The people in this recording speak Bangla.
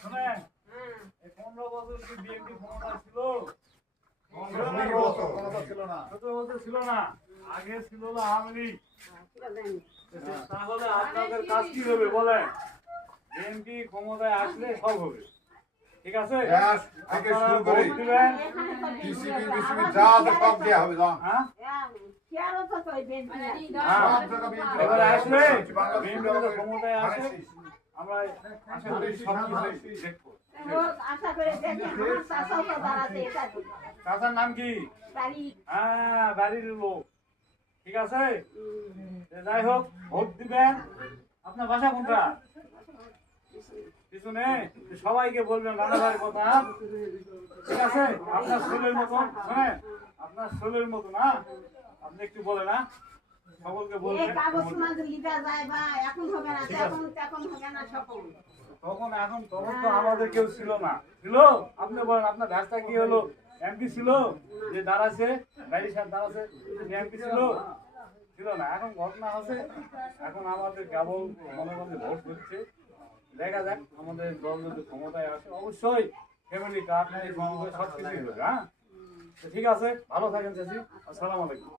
শোনেন, এই 15 বছর কি বিএনপি ক্ষমতা ছিল? 17 বছর ছিল না, আগে ছিল না আওয়ামী লীগ। তাহলে আপনাদের কাজ কি হবে বলেন? বিএনপি ক্ষমতায় আসলে সব হবে, ঠিক আছে? আপনারা ভোট দিবেন। এবারে আসলে বিএনপি ক্ষমতায় আসে, আমরা আশা করি সব কিছু দেখবো। চাচার নাম কি? হ্যাঁ, বাড়ির লোক, ঠিক আছে? যাই হোক, ভোট দিবেন। আপনার বাসা কোনটা? পিছনে। সবাইকে বলবেন রান্নাঘরের কথা, ঠিক আছে? আপনার ছেলের মতন, শোনেন, আপনার ছেলের মতো না, আপনি একটু বলেন না, সকলকে বলবেন। তখন তো আমাদের কেউ ছিল না, ছিল? আপনি বলেন, আপনার ঢাকটা কি হলো? এমপি ছিল যে দাঁড়াচ্ছে, ব্যারিস্টার দাঁড়াচ্ছে, এমপি ছিল? ছিল না। এখন ঘটনা আছে, এখন আমাদের কেবল মনে মনে ভোট হচ্ছে। দেখা যাক আমাদের দল যদি ক্ষমতায় আসে, অবশ্যই ফ্যামিলি কার্ড সব কিছুই হবে। হ্যাঁ, ঠিক আছে, ভালো থাকেন চাচি। আসসালামু আলাইকুম।